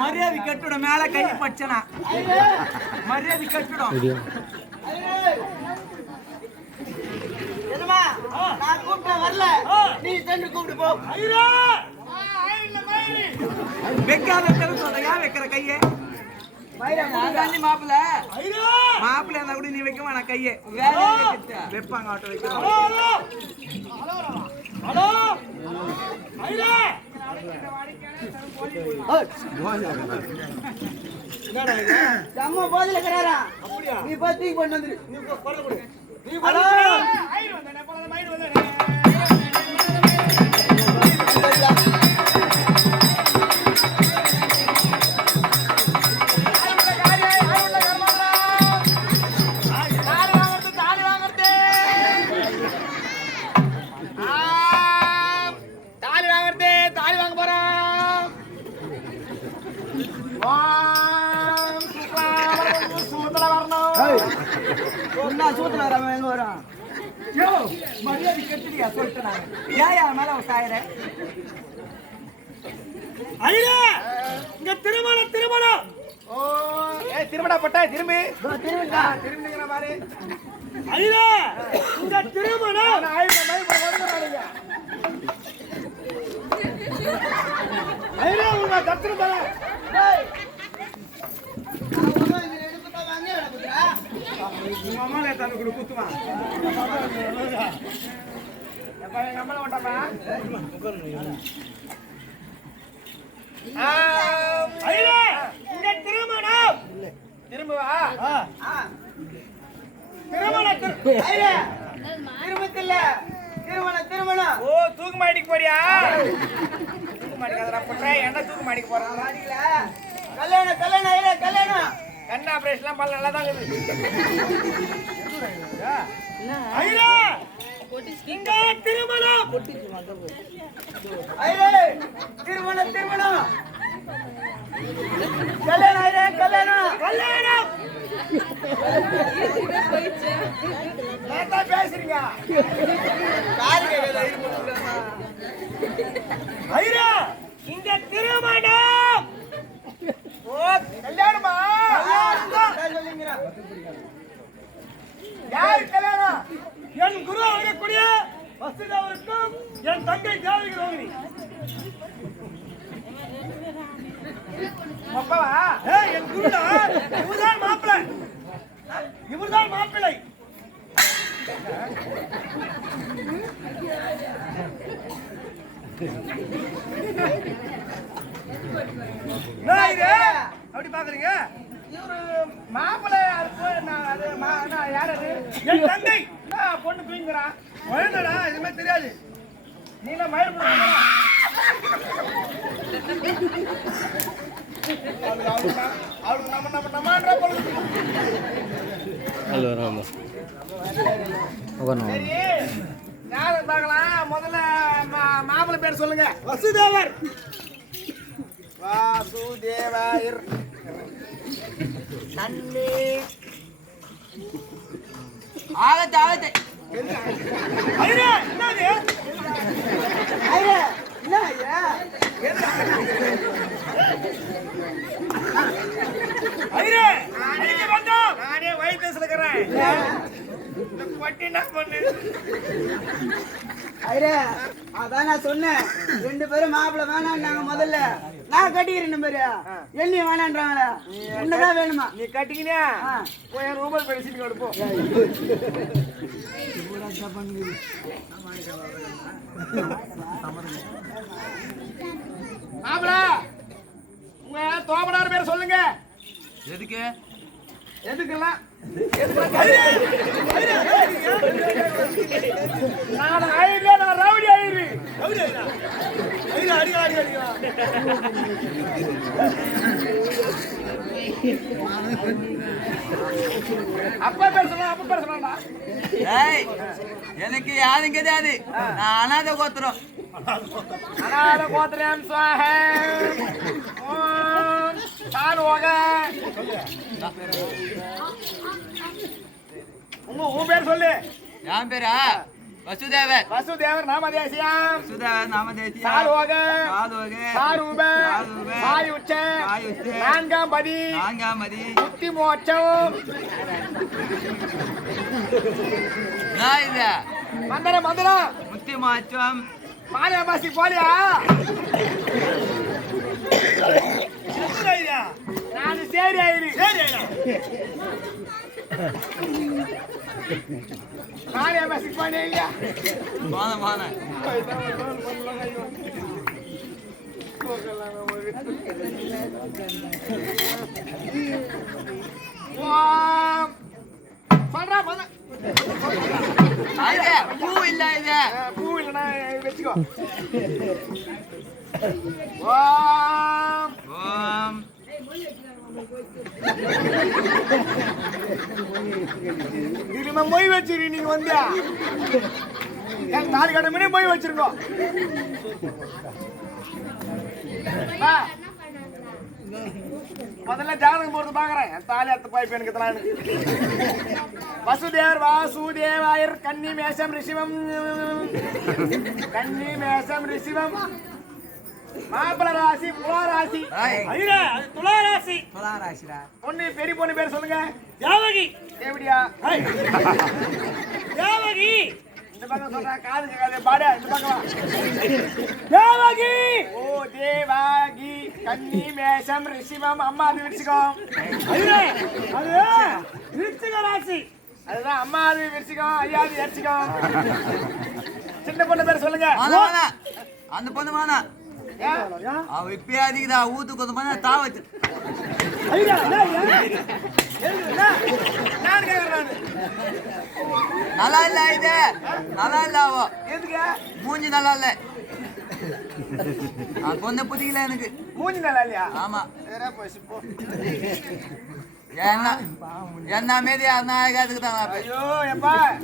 மரியாதை கட்டுடும் மேல கை பச்சனா. மரியாதை கட்டுடும். நான் கூப்பிட்டேன் வரல. நீ சென்று கூப்பிட்டு போ. வைக்காத வைக்கிற சொல்ற ஏன் வைக்கிற கையை? மாப்பிள்ள. மாப்பிள்ள இருந்தா கூட நீ வைக்க வேணாம் கையை. வைப்பாங்க ஆட்டோ வைக்கிறோம் செம்ம போதில இருக்கிறாரா நீ தூக்கி கொண்டு வந்துரு ஹலோ ஐயா இங்க திருமணம் திருமணம்! ஓ ஏ திருமணப்பட்ட திரும்பி. திரும்பிட்டா திரும்பிங்கிற மாதிரி. ஐயா இங்க திருமணம்! ஆயிரம் மைல் வந்துடுறாங்க ஐயா உங்க தத்திரம் தர எப்ப எங்க அம்மா இங்க திருமணம். திரும்பவா? திருமணம் திரும்பத்தில்ல திருமணம் திருமணம். ஓ தூக்கு மாடிக்கு போறியா? தூக்கு மாடிக்கு அதடா புட்டை என்ன தூக்கு மாடிக்கு மாடிக்கல கல்யாணம் கல்யாணம் ஐயா கல்யாணம். கண் ஆபரேஷன்லாம் பண்ண நல்லா தான் இருக்குது. ஐயா இங்க திருமணம் திருமணம் திருமணம் கல்யாணம் கல்யாணம் கல்யாணம் பேசுறீங்க இங்க திருமணம் ஓ கல்யாணமா சொல்லிங்கிறான் யார் கல்யாணம் என் குரு அவர்களுடைய வசுதாவிற்கும் என் தங்கை தேவகி ரோகிணி அப்பாவா ஏய் என் குருடா இவர்தான் மாப்பிள்ளை. இவர்தான் மாப்பிள்ளை. இது? அப்படி பாக்குறீங்க? இவரு மாப்பிள்ளை நான் அது மா- யார் அது? என் தங்கை. பொண்ணு தூங்குறான் குழந்தைடா எதுவுமே தெரியாது. நீ மயிர் ஹலோ ராமா. பார்க்கலாம்? முதல்ல மா- மாப்பிள்ளை பேர் சொல்லுங்க. வசுதேவர். வாசுதேவர். நன்னி ஆகத்து ஆகத்து ஐயா என்னது? நானே வயிற்று இருக்கிறேன் அதான் நான் சொன்னேன். ரெண்டு பேரும் மாப்பிள்ளை வேணாம்னாங்க முதல்ல. நான் கட்டிக்கிறேன் பேரு. என்னையும் வேணான்றாங்களே உன்னதான் வேணுமா? நீ கட்டிக்கினியா. போய் ரூபாய் பேசிட்டு கொடுப்போம் மாப்பிள உங்க தோபனார் பேர் சொல்லுங்க. எதுக்கு? எதுக்கெல்லாம் நான் ஆயிரல நான் ரவுடி ஆயிரு அப்பா பேர் அப்பா ஏய் எனக்கு யாரும் கிடையாது நான் அனாதை கோத்திரம். அநாத கோத்திரம் சுவாகம் ஓம் சாணுவக உங்க உன் பேர் சொல்லு. என் பேரா? வசுதேவர். வசுதேவர் நாமதேசியம். வசுதேவர் நாமதேசியா சாலோக சாதுவக சாரூப. சாரூப, சாயுச்ச. சாயுச்ச, நான்காம் பதி நான்காம் மதி முத்தி மோட்சம். நான் இது. மந்திரம் மந்திரம். முத்தி மாற்றம் மாலையா பாசி போலியா நான் சரி ஆயிரு? மாலையா பாசி போனே இல்லையா? போன போன ஓம். சொல்றா பண்ண இது பூ இல்ல இது. பூ இல்லைன்னா வச்சுக்கோ. ஓம் ஓம் இதுல மொய் வச்சிரு நீங்க வந்தியா என் தாலி கடை மணி மொய் வச்சிருக்கோம் வா. முதல்ல ஜாதகம் போறது பாக்குறேன் தாலி அத்த பாய்ப்பு எனக்கு. தலான்னு வசுதேவர் வாசுதேவாயர் கன்னி மேஷம் ரிஷிவம் கன்னி மேஷம் ரிஷிவம் மாப்பிள ராசி ஐயா அது துலா ராசி. துலா ராசிடா. பொண்ணு பெரிய பொண்ணு பேர் சொல்லுங்க. தேவகி எப்படியா தேவகி இந்த பக்கம் சொல்றா காது கேட்காது பாடு இந்த பக்கம் வா. தேவகி ஓ தேவாகி கன்னி மேஷம் ரிஷிவம் அம்மா அது விரிச்சிகம் ஐயா அது விருச்சிக ராசி. அதுதான் அம்மா அது விரிச்சிகம் ஐயா அது சின்ன பொண்ணு பேர் சொல்லுங்க. அந்த பொண்ணு வானா அவன் இப்பயே அதிகதா ஊத்து கொஞ்சம் பண்ண தா வச்சு நல்லா இல்ல இது நல்லா இல்ல அவ மூஞ்சி நல்லா இல்ல கொஞ்சம் பொண்ணு எனக்கு மூஞ்சி நல்லா இல்லையா ஆமா போ என்ன அந்த அதுக்கு தான் நான் ஐயோ எப்பா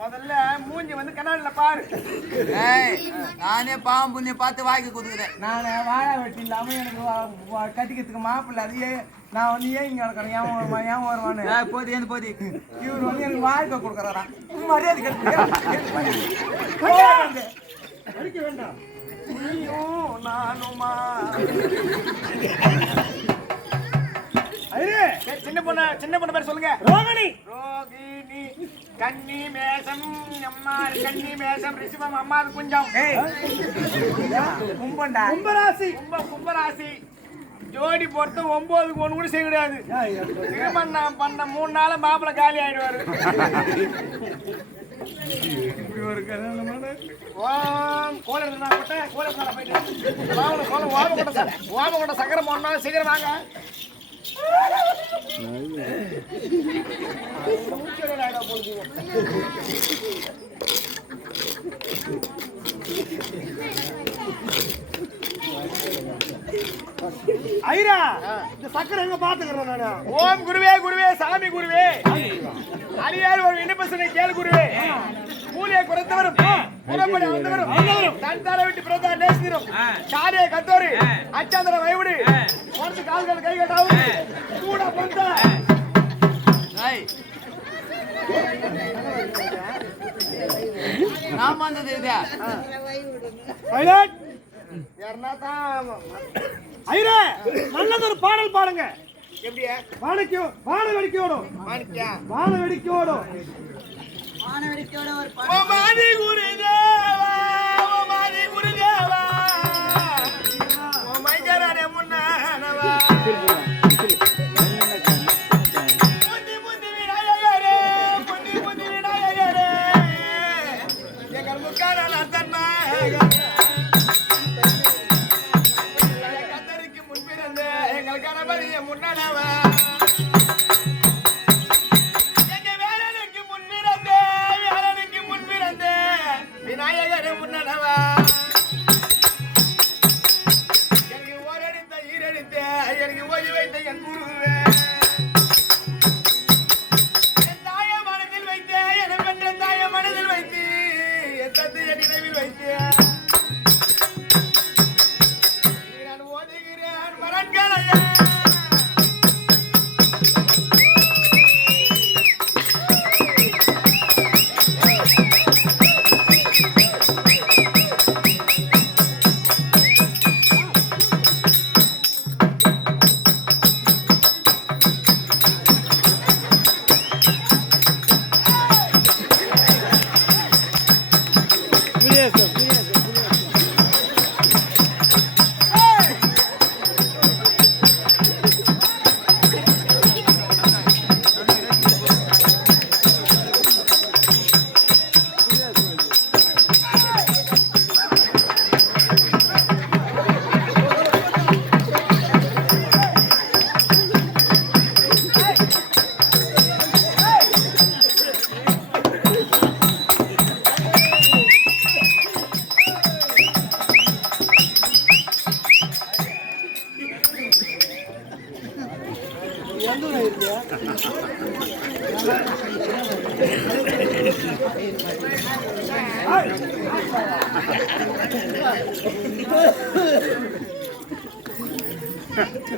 முதல்ல மூஞ்சி வந்து கண்ணாடில பாரு. ஏய் நானே பாவம் புண்ணியம் பார்த்து வாங்கி கொடுக்குறேன். நான் வாழை வெட்டி இல்லாம எனக்கு வா- வா- கட்டிக்கிறதுக்கு மாப்பிள்ளை. அது ஏன் நான் வந்து ஏன் இங்க இருக்கிறேன் ஏன் வருவான் ஏன் வருவான்னு? போதி என்ன போதி இவர் வந்து எனக்கு வாழ்க்கை கொடுக்குறாரா? மரியாதை அடிக்க வேண்டாம். நீயும் நானுமா? சின்ன பொண்ணு சின்ன பொண்ணு பேர் சொல்லுங்க. ரோகிணி! ரோகிணி கன்னி மேசம் அம்மா கன்னி மேசம் ரிஷிவம் அம்மா குஞ்சம். கும்பண்டா கும்பராசி! கும்ப கும்பராசி. ஜோடி போட்டு ஒன்பதுக்கு ஒண்ணு கூட செய்ய கிடையாது திருமணம் பண்ண மூணு நாள் மாப்பிள்ளை காலி ஆயிடுவாரு. ஓம் கோல இருந்தா கொட்ட கோல போயிட்டு வாங்க கோல வாங்க கொட்ட சார் வாங்க கொட்ட சக்கரை போடணும் சீக்கிரம் வாங்க. ஐரா இந்த சக்கரை எங்க பாத்துக்கிறேன் நானு? ஓம் குருவே குருவே சாமி குருவே. அடியார் ஒரு விண்ணப்பசனை கேள் குருவே. கூலியை குறைத்தவரும் புறப்படி வந்தவரும் தன் தர விட்டு பிறந்தா நேசிரும் சாரியை கத்தோரு அச்சாந்தர வைவிடு ஒன்று கால்கள் கை கட்டாவும் கூட பொந்த. நான் வந்தது இது. பைலட். யாருன்னா தான் ஐரா நல்லதொரு பாடல் பாடுங்க. எப்படியா? வானக்கோ வான வெடிக்கோடும் வான வெடிக்கோடும் மாணவடிக்கையோட ஒரு ஓ மாதி குருதேவா ஓ மாதி குருதேவா ஓ மைகரானே முன்னானவா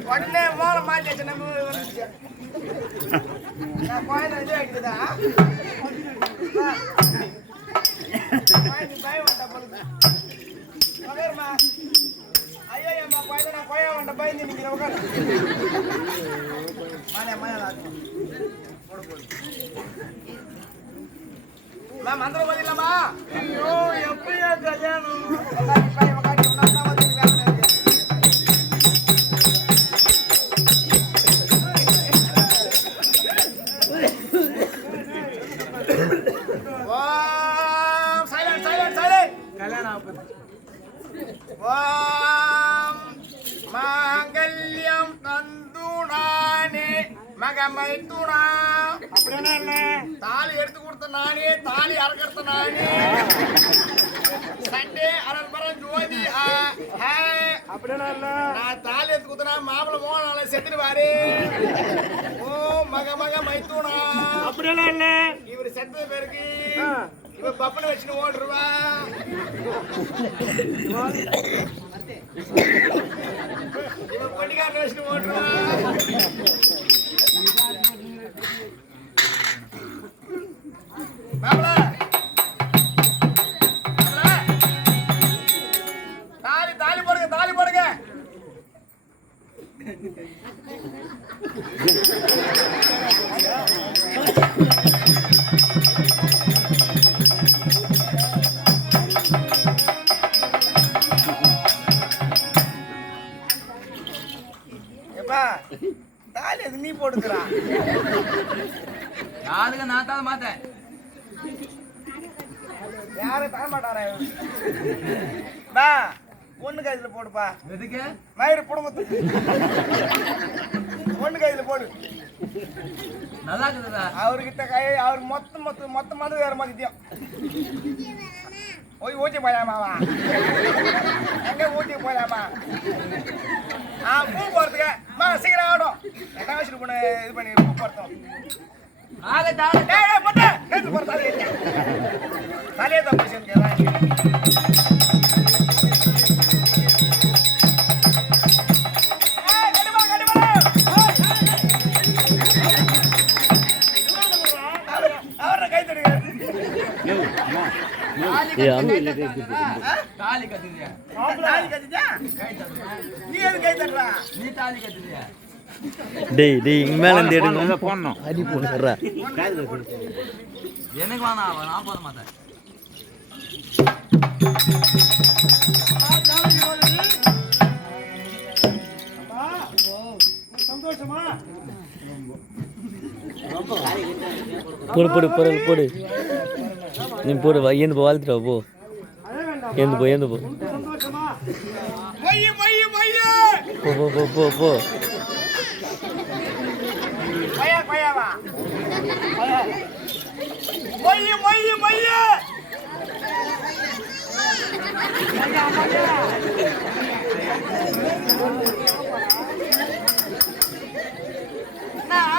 உடனே மோர மாட்டியாச்சு நம்ம வந்துச்சு நான் குழந்தை இது வைக்குதா பயம் வேண்டாம் பொழுது மகர்மா ஐயோ அம்மா குழந்தை பயந்து நிக்கிற உட்காரு. மாலையா மாயா போடு போடு மந்திரம் பதிலாமா ஐயோ எப்பயா கல்யாணம்? వేసిన ఓటర్ எதுக்கு மயிறு புடுங்கத்துக்கு பொண்ணு கையில போடு. நல்லா இருக்குதுடா. அவர்கிட்ட கை அவர் மொத்த மொத்த மொத்தமான வேற மதியம் போய் ஊட்டி போயாமாவா எங்க ஊட்டி போயாமா ஆ பூ போறதுக்கு. மா சீக்கிரம் ஆடும் எட்டாம் வயசுல பொண்ணு இது பண்ணி பூ போறதும் ஆகட்டா ஏய், பொண்ணு, நேத்து போற தலையை எடு. தலையை தாலி கட்டுறியா? தாலி கட்டிட்டா? நீ எது கை தட்டுறா? நீ தாலி கட்டுறியா? டேய் டேய் இங்க மேல இருந்து எடுங்க. போடணும் அடி போடுறா. எனக்கு வேணாம் நான் போட மாட்டேன். சந்தோஷமா போடு போடு போடு போடு. நீ போடு ஏந்து போ வாழ்த்துட்டு போ. ஏந்து போ ஏந்து போ. போ போ போ போ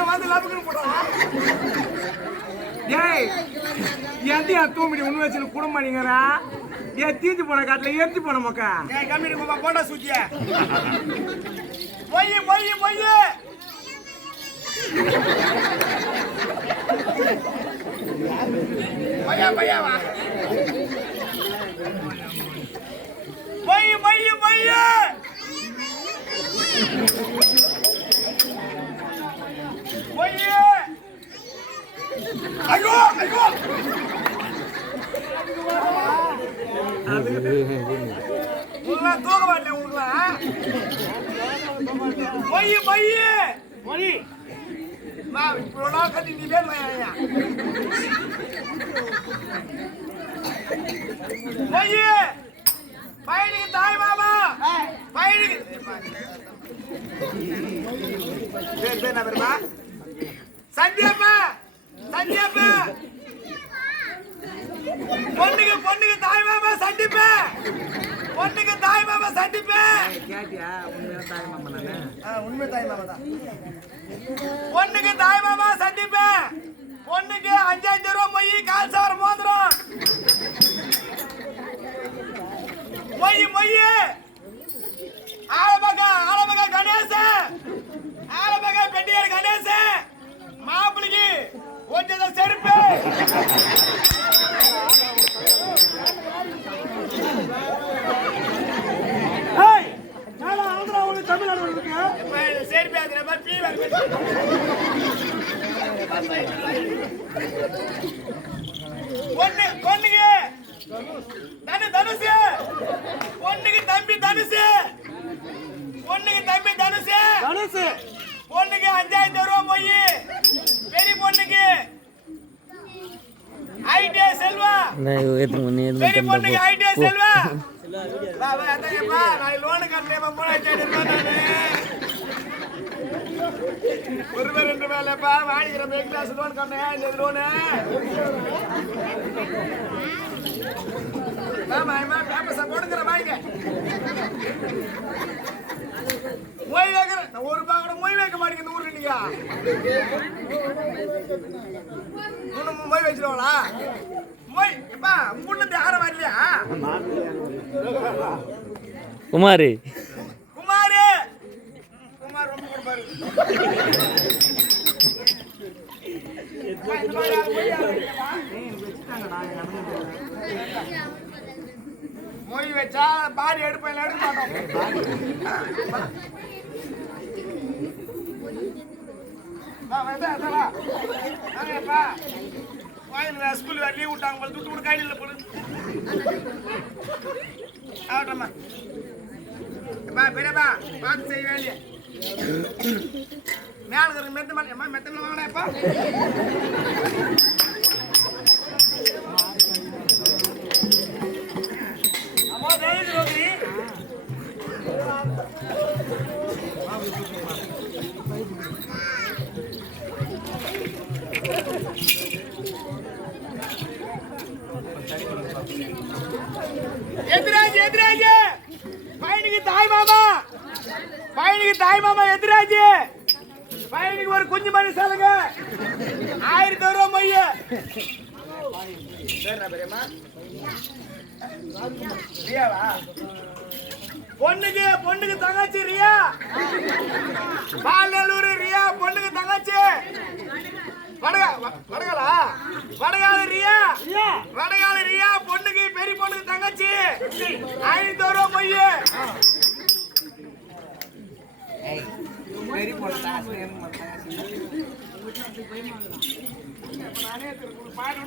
வந்து லபுக்குன்னு போடுறான். ஏய் எத்தி தூமிடி உண்மை வச்சு குடும்பம் நீங்கடா ஏன் தீஞ்சு போன காட்டுல ஏத்தி போன மக்கா ஏன் கம்மி மாமா, போண்டா சூச்சிய. மொய்யு, மொய்யு, மொய்யு. பையா கொய்யாவா? மொய்யு, மொய்யு, மொய்யு. மொய்யு. ஐயோ ஐயோ தூக்க மாட்டேன் உங்களை மொய்யு மொய்யு மணி இவ்வளோ நாள் கட்டி நீ வேணுமா ஐயா பையனுக்கு தாய் மாமா பையனுக்கு பேர் பேர் சந்தியப்பா! சந்தியப்பா! பொண்ணுக்கு பொண்ணுக்கு தாய் மாமா சந்திப்பா. பொண்ணுக்கு தாய் மாமா சந்திப்பேன் கேட்டியா? உண்மையான தாய் மாமா நானு உண்மை தாய் மாமா தான். பொண்ணுக்கு தாய் மாமா சந்திப்பேன் பொண்ணுக்கு அஞ்சாயிரம் ரூபாய் மொய் கால் சவரம் மோதிரம். மொய் மொய். ஆலமக ஆலமக கணேச ஆலமக பெட்டியார் கணேச மாப்பிளைக்கு கொஞ்சம் செருப்பு ஏய் மேல ஆந்திரா ஒன்று தமிழ்நாடு ஒன்று இருக்கு செருப்பு அது மாதிரி பீ வருது பொண்ணு பொண்ணுக்கு தனு தனுசு பொண்ணுக்கு தம்பி தனுசு பொண்ணுக்கு தம்பி தனுசு தனுசு பொண்ணுக்கு அஞ்சாயிரத்தி ரூபாய் போய் பெரிய பொண்ணுக்கு ஐடியா செல்வா நான் எத்தனை மணி எது பெரிய பொண்ணுக்கு மணி ஐடியா செல்வா வா வா அத்தையப்பா நான் லோனு கட்டலையப்பா மூணாயிரத்தி ஐநூறு ஒரு பேர் ரெண்டு வேலைப்பா வாங்கிக்கிற பேங்க் கிளாஸ் லோன் கம்மியா இந்த லோனு ஆமா ஆமா பேப்பர்ஸை கொடுக்குற வாங்க. மொய் வைக்கிறேன். நான் ஒரு ரூபாய் கூட மொய் வைக்க மாட்டேங்குது ஊர்ல நீங்க. இன்னும் மொய் வச்சிருவாங்களா மொய். எப்பா உங்கள்ல யாரும் வரலையா? குமார் குமார் குமார் ரொம்ப கொடுப்பாரு அப்பா, இந்த மாதிரி யாரும் மொய் யாரும் இல்லையாப்பா? மொய் வச்சா பாடி எடுப்பேன் எடுக்க மாட்டோம். கோயில் ஸ்கூல் வேற லீவ் விட்டாங்க போல துட்டு கூட கையில் போடு ஆகட்டம்மா. பெரியப்பா பார்த்து செய்ய வேண்டிய. மேல இருக்கிற மெத்த மாதிரி அம்மா வாங்கினா இப்போ எதிராஜ் பையனுக்கு ஒரு குஞ்சு மணி சொல்லுங்க. ஆயிரத்தி ரூபா மைய ரியாவா? பொண்ணுக்கு பொண்ணுக்கு தங்கச்சி ரியா? பாலநல்லூர் ரியா பொண்ணுக்கு தங்கச்சி. வடகாலா வடகால ரியா? வடகால ரியா பொண்ணுக்கு பெரிய பொண்ணுக்கு தங்கச்சி. ஆயிரத்தி ரூபா மொய் வெறி பொண்ணு தான் எனக்கு மட்டும் பாட்டு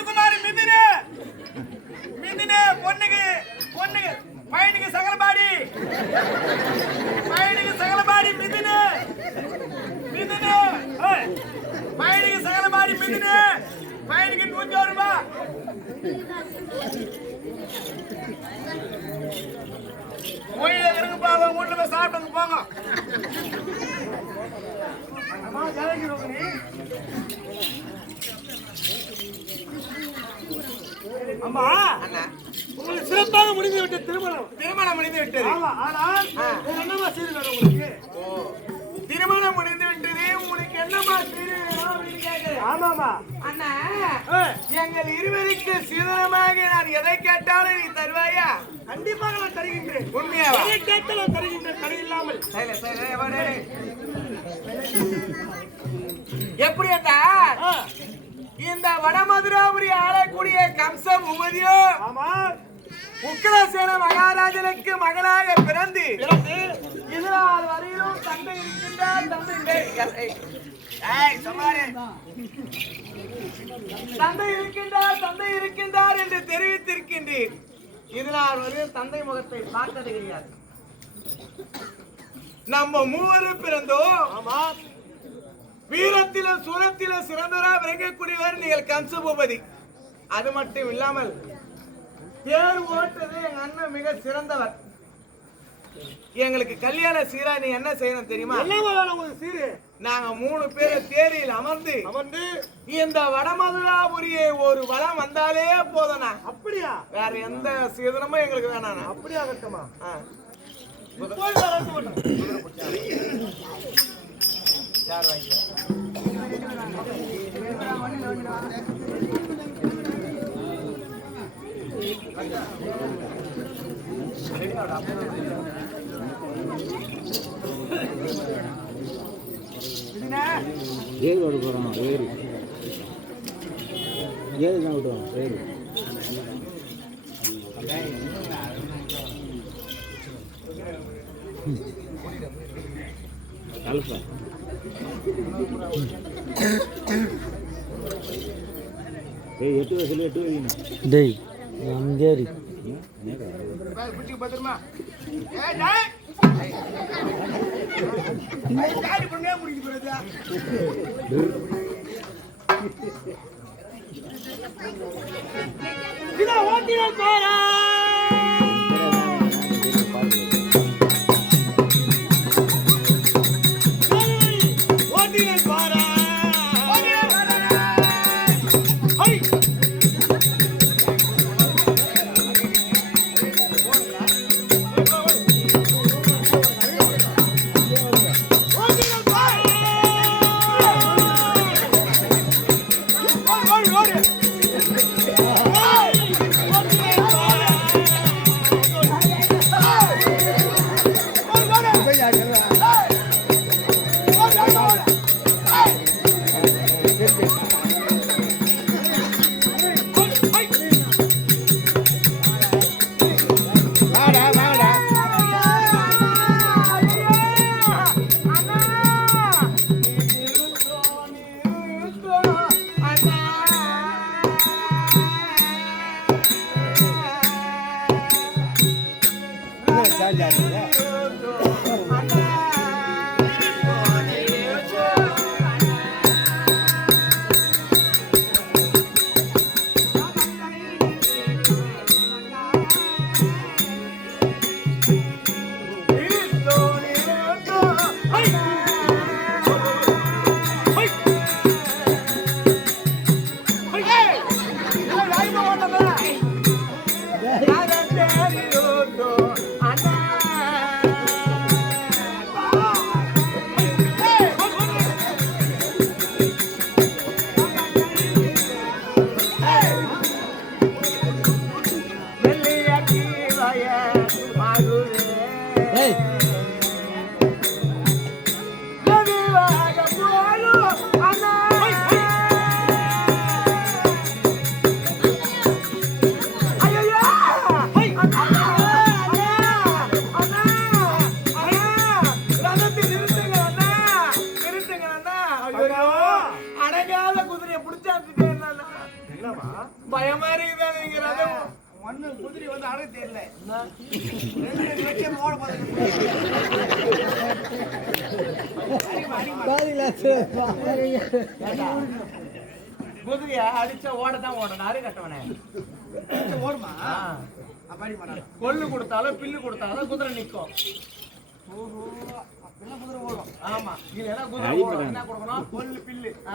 குமார் மிதுன்! மிதுன் பொண்ணுக்கு பொண்ணுக்கு பையனுக்கு சகலபாடி பையனுக்கு சகலபாடி மிதுன் மிதுன் ஏய், பையனுக்கு சகலபாடி மிதுன் பையனுக்கு நூத்தி ஒரு ரூபாய் கோயில அவங்க வீட்டுல போய் சாப்பிட்டு போங்க. அம்மா உங்களுக்கு சிறப்பாக முடிந்து விட்ட திருமணம். திருமணம் முடிந்து விட்டது. ஆனால் என்னமா செய்தி உங்களுக்கு? திருமணம் முடிந்து என்னமா. ஆமாமா அண்ணா எங்கள் இருவருக்கு சீதனமாக நான் எதை கேட்டாலும் நீ தருவாயா? கண்டிப்பாக நான் தருகின்றேன். உண்மையாவா? எதை கேட்டாலும் தருகின்றேன் தடை இல்லாமல். எப்படி இந்த வடமதுராபுரி ஆளக்கூடிய கம்ச முகதியோ ஆமா உக்கிரசேன மகாராஜனுக்கு மகனாக பிறந்து பிறகு இதனால் வரையிலும் தந்தை இருக்கின்றார் தந்தை. தந்தை இருக்கின்றார் தந்தை இருக்கின்றார் என்று தெரிவித்திருக்கின்றீர். இதனால் வரையில் தந்தை முகத்தை பார்த்தது கிடையாது. நம்ம மூவரும் பிறந்தோம். ஆமா. வீரத்திலும் சூரத்திலும் சிறந்தரா விளங்கக்கூடியவர் நீங்கள் கம்ச பூபதி. அது மட்டும் இல்லாமல் தேர் ஓட்டுறது எங்க அண்ணன் மிக சிறந்தவர். எங்களுக்கு கல்யாண சீரா நீ என்ன செய்யணும் தெரியுமா? வேணும் சீரு? நாங்க மூணு பேர் தேரில் அமர்ந்து அமர்ந்து இந்த வடமதுராபுரியை ஒரு வளம் வந்தாலே போதும்ண்ணா. அப்படியா? வேற எந்த சீதனமும் எங்களுக்கு வேணாண்ணா. அப்படியா கட்டமா வந்து விடுறேன். ஏறு ஓட போகிறோம் ஏறு. ஏறு தான் விட்டோம் ஏறு. கலப்பா ஏய் எட்டு வயசுல எட்டு வைக்கணும் டேய் அங்கேரி பிடிச்சி பத்திரமா இதோ பாரா! கொடுத்தாலும் பில்லு கொடுத்தாலும் குதிரை நிக்கும். குதிரை ஓடும்? ஆமா இல்லைன்னா குதிரை ஓடும். என்ன கொடுக்கணும்? கொள்ளு பில்லு. ஆ.